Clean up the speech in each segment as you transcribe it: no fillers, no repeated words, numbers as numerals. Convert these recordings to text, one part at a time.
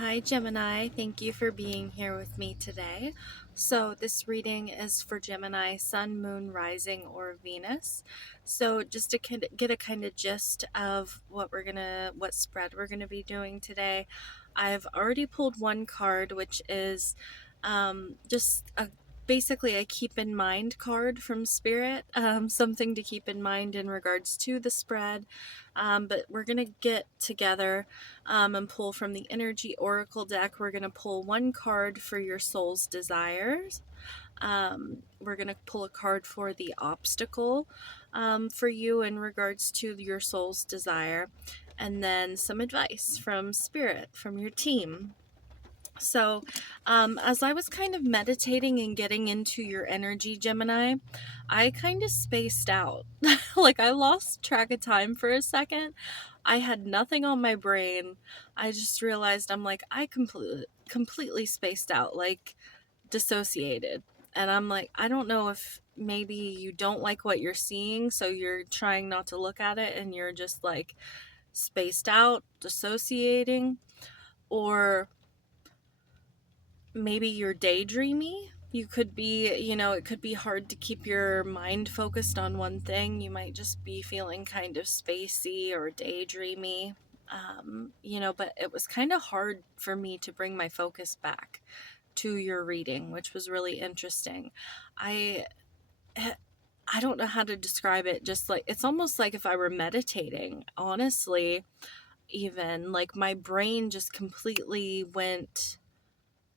Hi, Gemini. Thank you for being here with me today. So, this reading is for Gemini, Sun, Moon, Rising, or Venus. So, just to get a kind of gist of what spread we're gonna be doing today, I've already pulled one card, which is just basically a keep in mind card from Spirit, something to keep in mind in regards to the spread. But we're gonna get together and pull from the Energy Oracle deck. We're going to pull one card for your soul's desires. We're going to pull a card for the obstacle for you in regards to your soul's desire, and then some advice from Spirit, from your team. So, as I was kind of meditating and getting into your energy, Gemini, I kind of spaced out. Like, I lost track of time for a second. I had nothing on my brain. I just realized I completely spaced out, like dissociated. And I'm like, I don't know if maybe you don't like what you're seeing, so you're trying not to look at it and you're just like spaced out, dissociating, or maybe you're daydreamy. You could be, it could be hard to keep your mind focused on one thing. You might just be feeling kind of spacey or daydreamy. But it was kind of hard for me to bring my focus back to your reading, which was really interesting. I I don't know how to describe it. Just like it's almost like if I were meditating, honestly. Even like my brain just completely went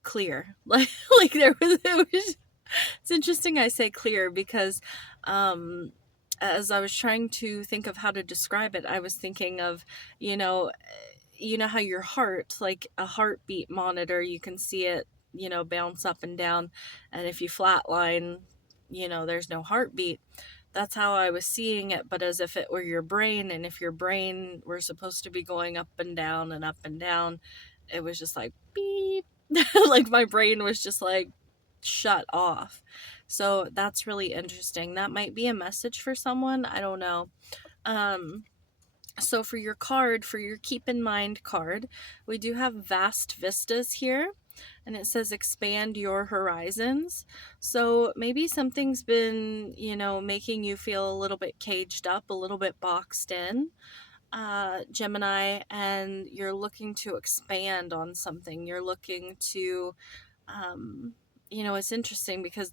clear. Like it's interesting I say clear because as I was trying to think of how to describe it, I was thinking of, you know, how your heart, like a heartbeat monitor, you can see it, bounce up and down, and if you flatline, there's no heartbeat. That's how I was seeing it, but as if it were your brain, and if your brain were supposed to be going up and down and up and down, it was just like beep. Like my brain was just like shut off. So that's really interesting. That might be a message for someone. I don't know. So for your card, for your keep in mind card, we do have vast vistas here, and it says expand your horizons. So maybe something's been, making you feel a little bit caged up, a little bit boxed in, Gemini, and you're looking to expand on something. You're looking to, it's interesting because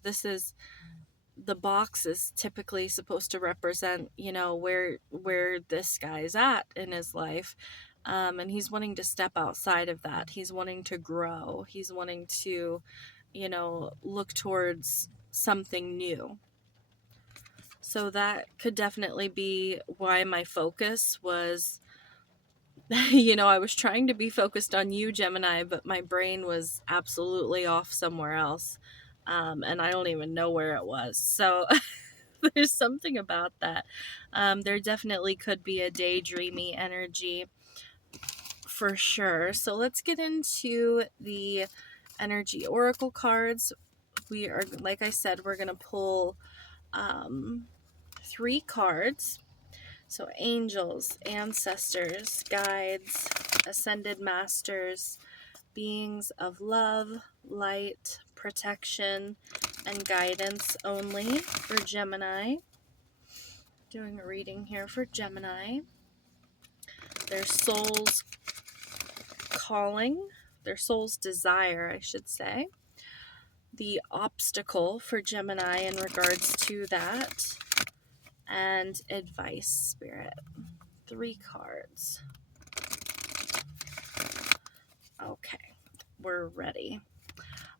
the box is typically supposed to represent, where this guy's at in his life. And he's wanting to step outside of that. He's wanting to grow. He's wanting to, look towards something new. So that could definitely be why my focus was, I was trying to be focused on you, Gemini, but my brain was absolutely off somewhere else. And I don't even know where it was. So there's something about that. There definitely could be a daydreamy energy for sure. So let's get into the energy oracle cards. We are, like I said, we're going to pull 3 cards. So angels, ancestors, guides, ascended masters, beings of love, light, protection, and guidance only for Gemini. Doing a reading here for Gemini. Their soul's calling, their soul's desire, I should say. The obstacle for Gemini in regards to that. And advice, Spirit. 3 cards. Okay, we're ready.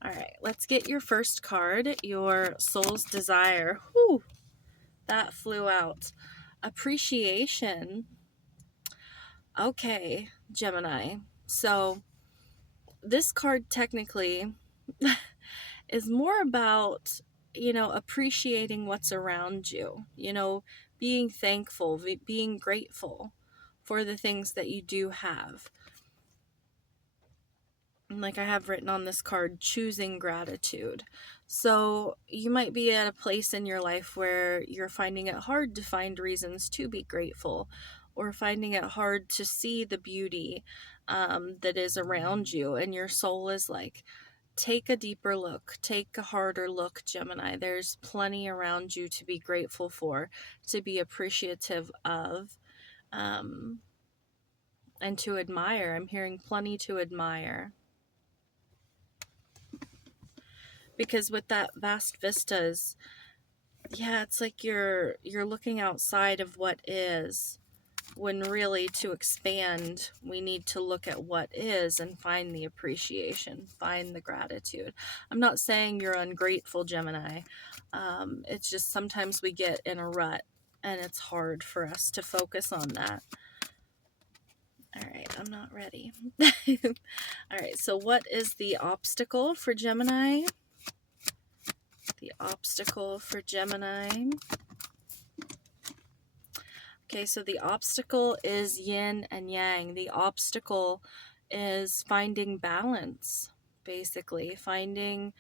All right, let's get your first card, your soul's desire. Whew, that flew out. Appreciation. Okay, Gemini. So this card technically is more about, appreciating what's around you, being thankful, being grateful for the things that you do have. Like I have written on this card, choosing gratitude. So you might be at a place in your life where you're finding it hard to find reasons to be grateful, or finding it hard to see the beauty that is around you, and your soul is like, take a deeper look, take a harder look, Gemini. There's plenty around you to be grateful for, to be appreciative of, um, and to admire. I'm hearing plenty to admire. Because with that vast vistas, yeah, it's like you're looking outside of what is, when really to expand we need to look at what is and find the appreciation, find the gratitude. I'm not saying you're ungrateful, Gemini. It's just sometimes we get in a rut and it's hard for us to focus on that. All right, I'm not ready. All right, so what is the obstacle for Gemini? The obstacle for Gemini. Okay, so the obstacle is yin and yang. The obstacle is finding balance, basically. Finding,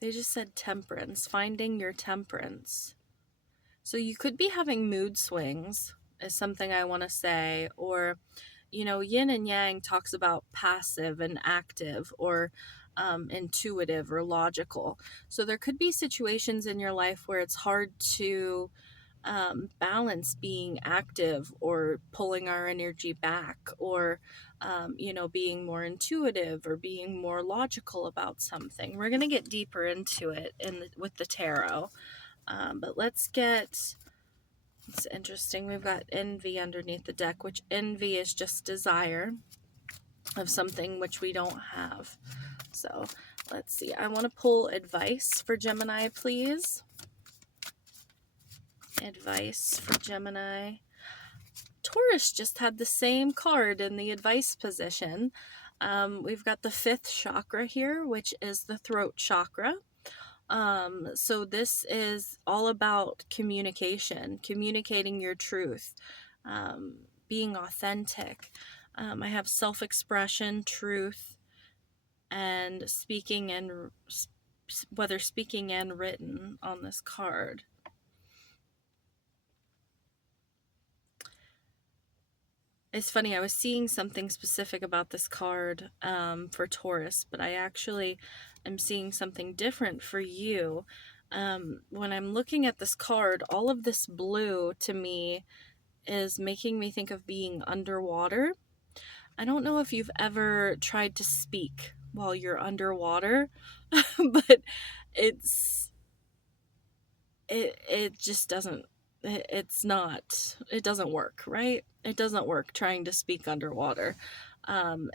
they just said temperance, finding your temperance. So you could be having mood swings, is something I want to say, or, you know, yin and yang talks about passive and active, or intuitive or logical. So there could be situations in your life where it's hard to balance being active or pulling our energy back, or you know, being more intuitive or being more logical about something. We're going to get deeper into it with the tarot, but let's get, it's interesting, we've got envy underneath the deck, which envy is just desire of something which we don't have. So let's see, I want to pull advice for Gemini, please. Advice for Gemini. Taurus just had the same card in the advice position. We've got the 5th chakra here, which is the throat chakra. So this is all about communication, communicating your truth, being authentic. I have self-expression, truth, and speaking, and whether speaking and written on this card. It's funny, I was seeing something specific about this card for Taurus, but I actually am seeing something different for you. When I'm looking at this card, all of this blue to me is making me think of being underwater. I don't know if you've ever tried to speak while you're underwater, but it just doesn't, it doesn't work, right? It doesn't work trying to speak underwater.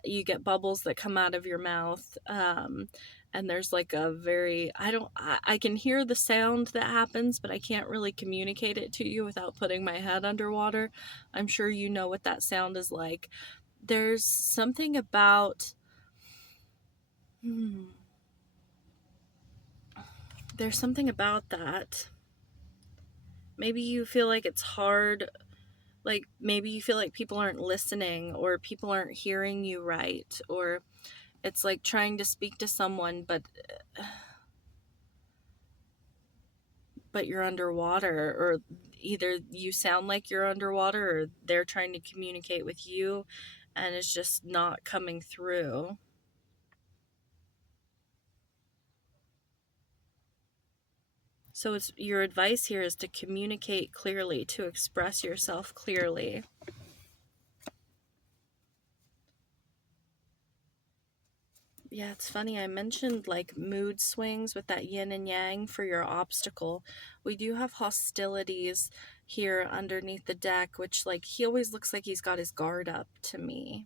You get bubbles that come out of your mouth, and there's like a very, I can hear the sound that happens, but I can't really communicate it to you without putting my head underwater. I'm sure you know what that sound is like. There's something about, there's something about that. Maybe you feel like it's hard, like maybe you feel like people aren't listening, or people aren't hearing you right, or it's like trying to speak to someone, but you're underwater, or either you sound like you're underwater, or they're trying to communicate with you and it's just not coming through. So it's, your advice here is to communicate clearly, to express yourself clearly. Yeah, it's funny. I mentioned like mood swings with that yin and yang for your obstacle. We do have hostilities here underneath the deck, which, like, he always looks like he's got his guard up to me.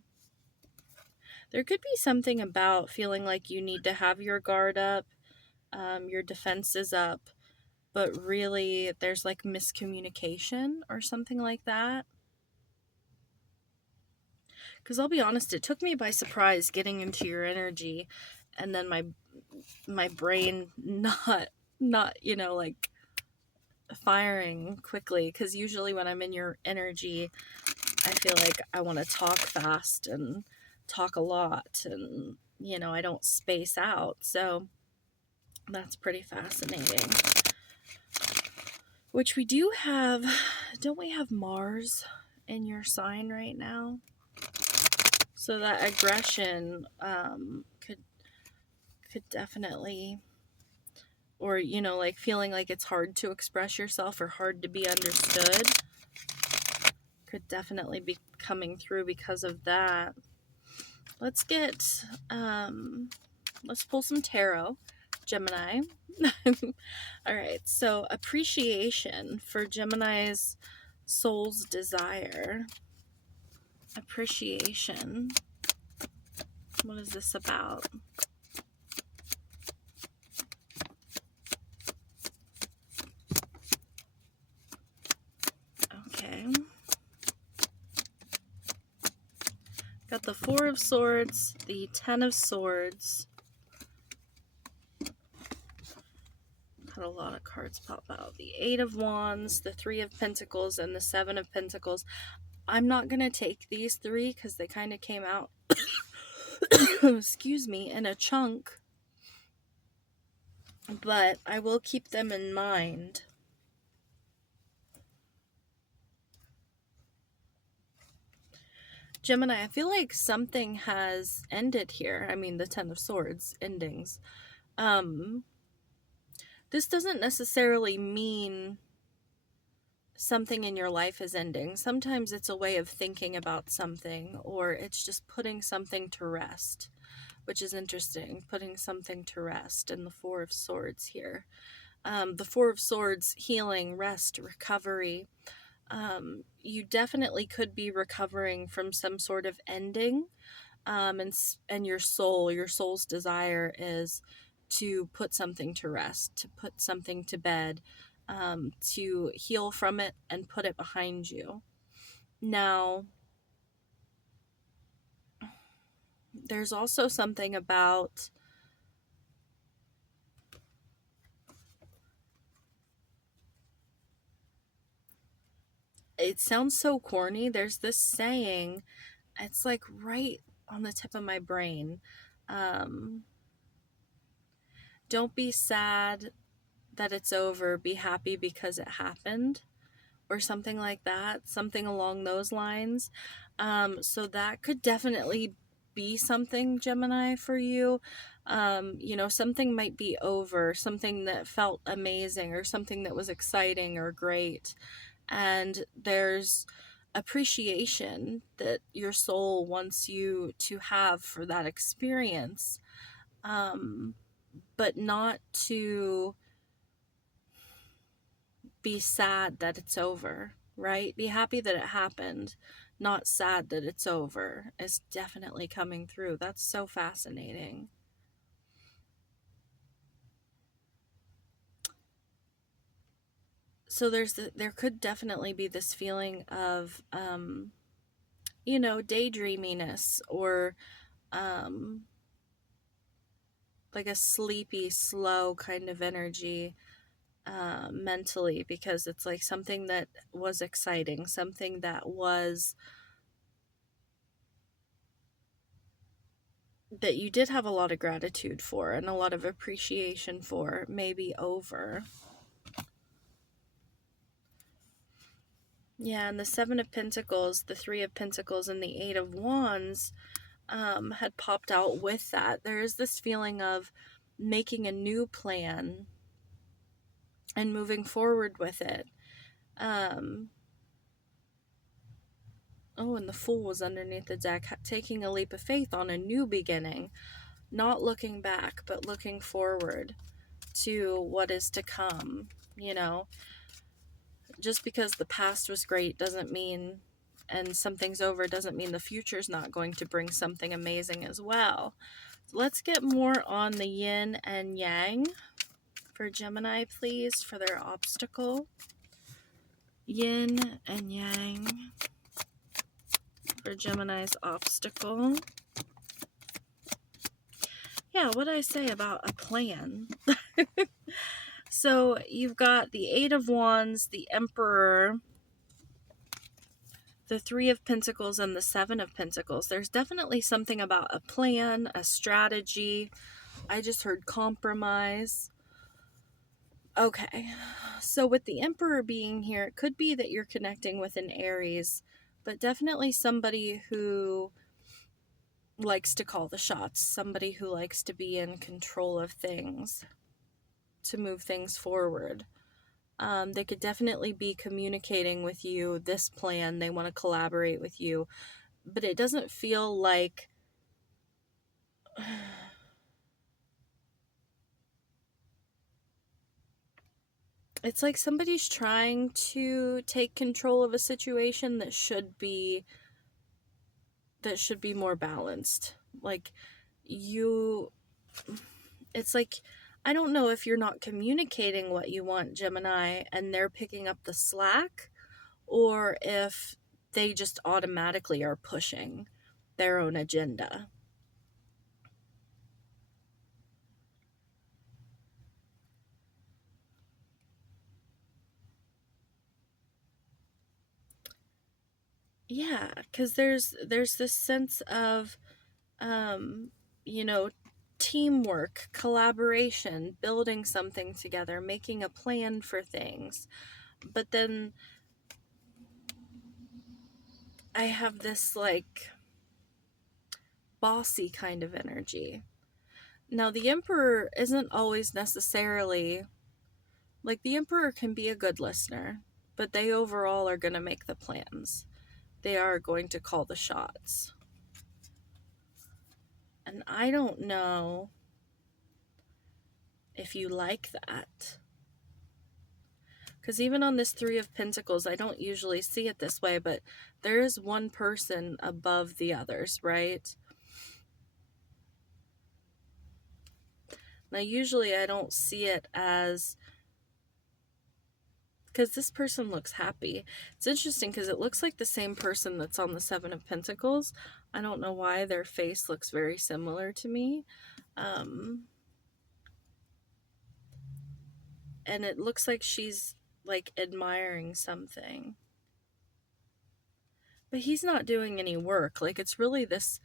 There could be something about feeling like you need to have your guard up, your defenses up, but really there's like miscommunication or something like that. Because I'll be honest, it took me by surprise getting into your energy, and then my brain not you know, like, firing quickly, because usually when I'm in your energy I feel like I want to talk fast and talk a lot, and you know, I don't space out. So that's pretty fascinating. Which we do have, don't we have Mars in your sign right now. So that aggression could definitely, or like feeling like it's hard to express yourself or hard to be understood, could definitely be coming through because of that. Let's pull some tarot, Gemini. All right, so appreciation for Gemini's soul's desire. Appreciation. What is this about? Okay. Got the Four of Swords, the Ten of Swords. Had a lot of cards pop out. The Eight of Wands, the Three of Pentacles, and the Seven of Pentacles. I'm not going to take these three because they kind of came out, excuse me, in a chunk. But I will keep them in mind. Gemini, I feel like something has ended here. I mean, the Ten of Swords, endings. This doesn't necessarily mean something in your life is ending. Sometimes it's a way of thinking about something, or it's just putting something to rest, which is interesting. Putting something to rest, and the Four of Swords here. The Four of Swords, healing, rest, recovery. You definitely could be recovering from some sort of ending, and your soul's desire is to put something to rest, to put something to bed, to heal from it and put it behind you. Now, there's also something about it sounds so corny. There's this saying, it's like right on the tip of my brain. Don't be sad that it's over, be happy because it happened, or something like that, something along those lines. So that could definitely be something, Gemini, for you. Something might be over, something that felt amazing or something that was exciting or great. And there's appreciation that your soul wants you to have for that experience, but not to be sad that it's over, right? Be happy that it happened, not sad that it's over. It's definitely coming through. That's so fascinating. So there could definitely be this feeling of daydreaminess, or like a sleepy, slow kind of energy, mentally, because it's like something that was exciting, something that you did have a lot of gratitude for and a lot of appreciation for, maybe over. Yeah, and the Seven of Pentacles, the Three of Pentacles, and the Eight of Wands had popped out with that. There is this feeling of making a new plan and moving forward with it. Oh, and the Fool was underneath the deck, taking a leap of faith on a new beginning, not looking back, but looking forward to what is to come. Just because the past was great doesn't mean, and something's over, doesn't mean the future's not going to bring something amazing as well. Let's get more on the yin and yang for Gemini, please, for their obstacle. Yin and yang for Gemini's obstacle. Yeah, what did I say about a plan? So you've got the Eight of Wands, the Emperor, the Three of Pentacles, and the Seven of Pentacles. There's definitely something about a plan, a strategy. I just heard compromise. Okay, so with the Emperor being here, it could be that you're connecting with an Aries but definitely somebody who likes to call the shots, somebody who likes to be in control of things, to move things forward. They could definitely be communicating with you this plan. They want to collaborate with you, but it doesn't feel like it's like somebody's trying to take control of a situation that should be more balanced. Like you it's like, I don't know if you're not communicating what you want, Gemini, and they're picking up the slack, or if they just automatically are pushing their own agenda. Yeah, because there's this sense of, um, you know, teamwork, collaboration, building something together, making a plan for things. But then I have this like bossy kind of energy. Now, the Emperor isn't always necessarily like, the Emperor can be a good listener, but they overall are going to make the plans. They are going to call the shots. And I don't know if you like that. Because even on this Three of Pentacles, I don't usually see it this way, but there is one person above the others, right? Now, usually I don't see it as, because this person looks happy. It's interesting because it looks like the same person that's on the Seven of Pentacles. I don't know why their face looks very similar to me. And it looks like she's like admiring something. But he's not doing any work. Like, it's really this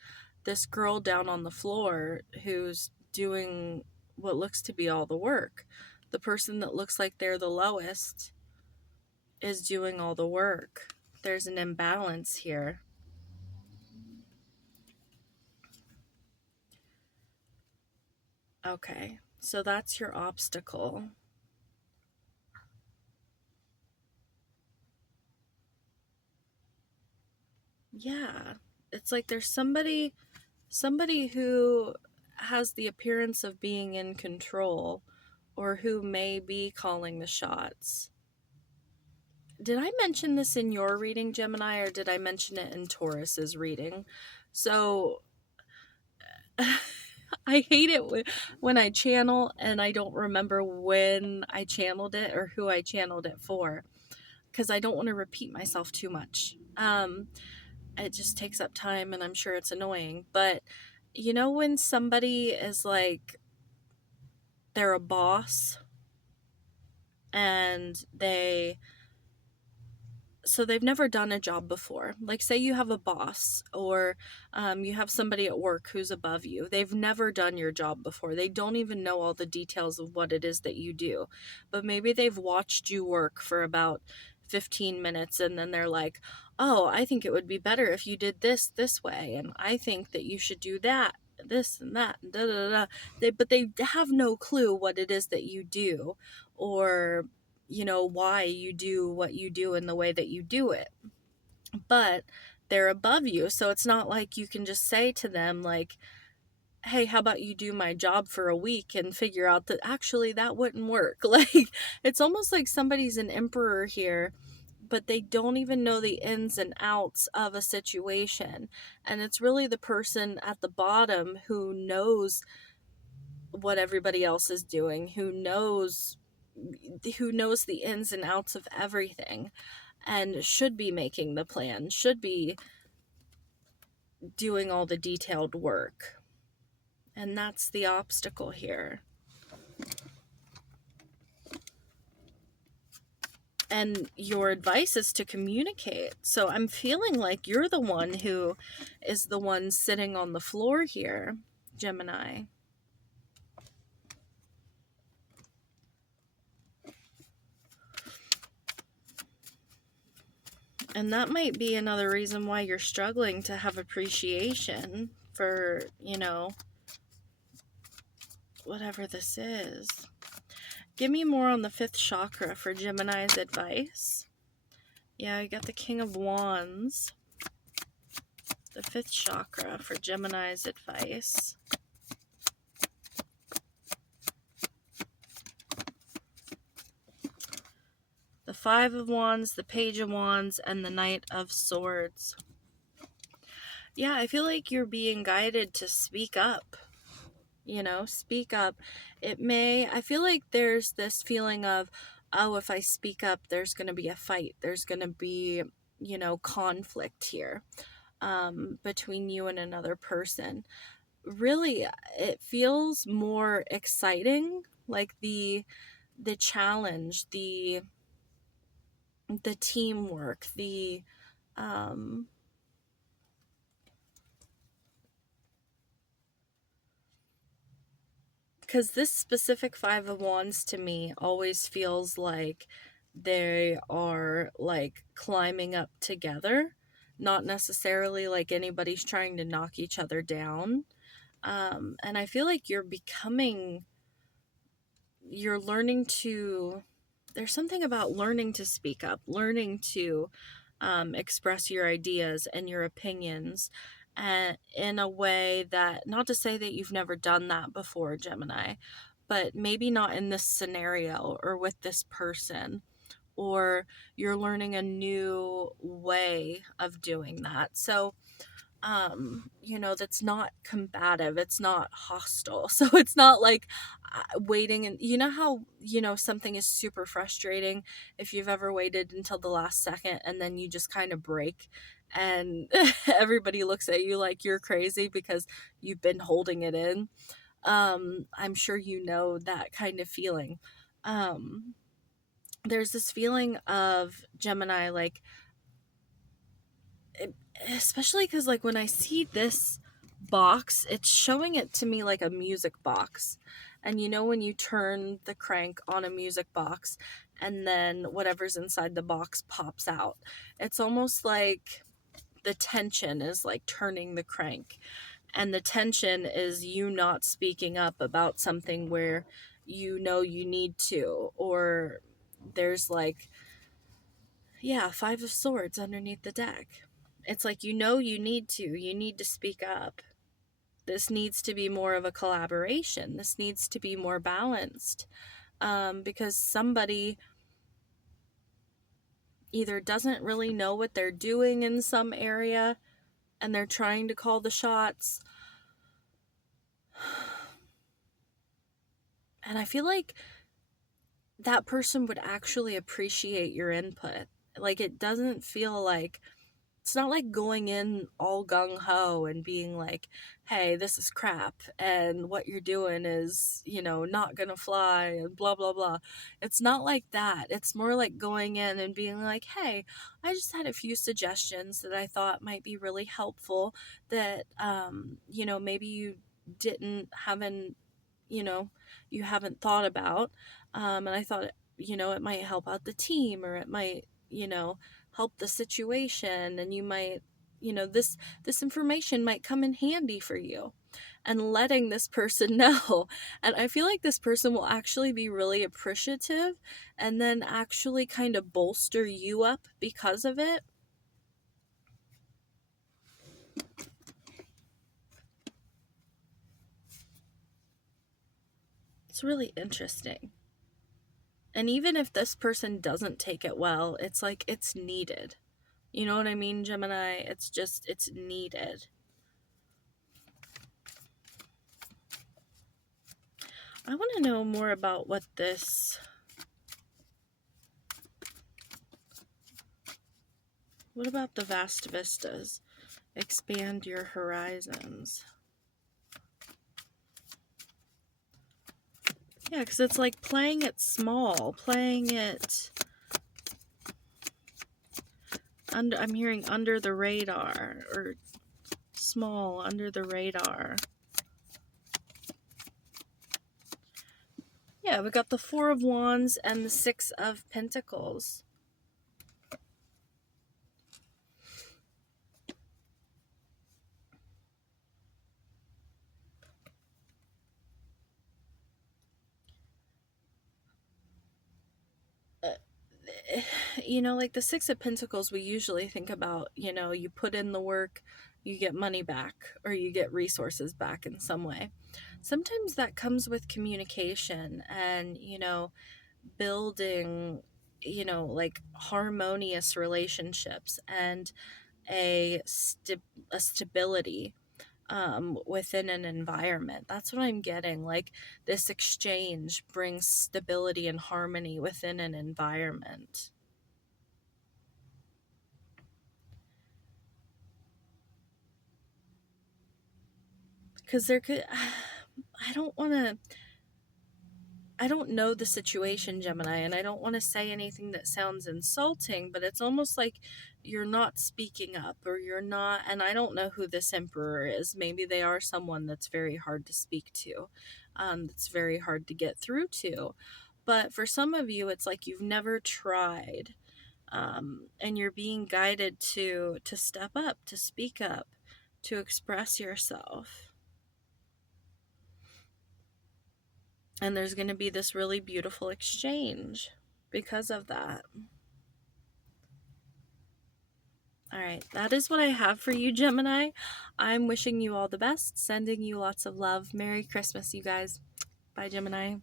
girl down on the floor who's doing what looks to be all the work. The person that looks like they're the lowest is doing all the work. There's an imbalance here. Okay, so that's your obstacle. Yeah, it's like there's somebody who has the appearance of being in control, or who may be calling the shots. Did I mention this in your reading, Gemini, or did I mention it in Taurus's reading? So I hate it when I channel and I don't remember when I channeled it or who I channeled it for, because I don't want to repeat myself too much. It just takes up time, and I'm sure it's annoying. But you know, when somebody is like, they're a boss, and they've never done a job before. Like, say you have a boss, or you have somebody at work who's above you. They've never done your job before. They don't even know all the details of what it is that you do. But maybe they've watched you work for about 15 minutes, and then they're like, oh, I think it would be better if you did this way, and I think that you should do that, this and that, and da da da. But they have no clue what it is that you do, or why you do what you do in the way that you do it. But they're above you, so it's not like you can just say to them, like, hey, how about you do my job for a week and figure out that actually that wouldn't work. Like, it's almost like somebody's an emperor here, but they don't even know the ins and outs of a situation. And it's really the person at the bottom who knows what everybody else is doing, who knows the ins and outs of everything, and should be making the plan, should be doing all the detailed work. And that's the obstacle here. And your advice is to communicate. So I'm feeling like you're the one who is the one sitting on the floor here, Gemini. And that might be another reason why you're struggling to have appreciation for, whatever this is. Give me more on the 5th chakra for Gemini's advice. Yeah, I got the King of Wands. The 5th chakra for Gemini's advice. The 5 of Wands, the Page of Wands, and the Knight of Swords. Yeah, I feel like you're being guided to speak up. Speak up. I feel like there's this feeling of, oh, if I speak up, there's going to be a fight. There's going to be, conflict here between you and another person. Really, it feels more exciting, like the challenge, the teamwork, because this specific 5 of Wands to me always feels like they are like climbing up together, not necessarily like anybody's trying to knock each other down. And I feel like you're learning to, there's something about learning to speak up, learning to express your ideas and your opinions in a way that, not to say that you've never done that before, Gemini, but maybe not in this scenario or with this person, or you're learning a new way of doing that. So that's not combative, it's not hostile. So it's not like waiting, and how something is super frustrating if you've ever waited until the last second and then you just kind of break, and everybody looks at you like you're crazy because you've been holding it in. I'm sure that kind of feeling. There's this feeling of Gemini, like, especially because, like, when I see this box, it's showing it to me like a music box. And when you turn the crank on a music box and then whatever's inside the box pops out, it's almost like the tension is like turning the crank, and the tension is you not speaking up about something where you need to, or there's like, yeah, 5 of Swords underneath the deck. It's like, you need to speak up. This needs to be more of a collaboration. This needs to be more balanced. Because somebody either doesn't really know what they're doing in some area and they're trying to call the shots. And I feel like that person would actually appreciate your input. Like, it doesn't feel like, it's not like going in all gung-ho and being like, hey, this is crap and what you're doing is, not gonna fly and blah blah blah. It's not like that. It's more like going in and being like, hey, I just had a few suggestions that I thought might be really helpful, that maybe haven't you know you haven't thought about, and I thought it might help out the team, or it might help the situation, and you might, this information might come in handy for you, and letting this person know. And I feel like this person will actually be really appreciative and then actually kind of bolster you up because of it. It's really interesting. And even if this person doesn't take it well, it's like, it's needed. You know what I mean, Gemini? It's needed. I want to know more about what about the vast vistas? Expand your horizons. Yeah, because it's like playing it small, playing it I'm hearing under the radar, or small, under the radar. Yeah, we got the 4 of Wands and the 6 of Pentacles. like the Six of Pentacles, we usually think about, you put in the work, you get money back, or you get resources back in some way. Sometimes that comes with communication and, building, like harmonious relationships and a stability within an environment. That's what I'm getting. Like this exchange brings stability and harmony within an environment. Because there could, I don't want to, I don't know the situation, Gemini, and I don't want to say anything that sounds insulting, but it's almost like you're not speaking up or you're not, and I don't know who this emperor is. Maybe they are someone that's very hard to speak to, that's very hard to get through to. But for some of you, it's like you've never tried, and you're being guided to step up, to speak up, to express yourself. And there's going to be this really beautiful exchange because of that. All right, that is what I have for you, Gemini. I'm wishing you all the best, sending you lots of love. Merry Christmas, you guys. Bye, Gemini.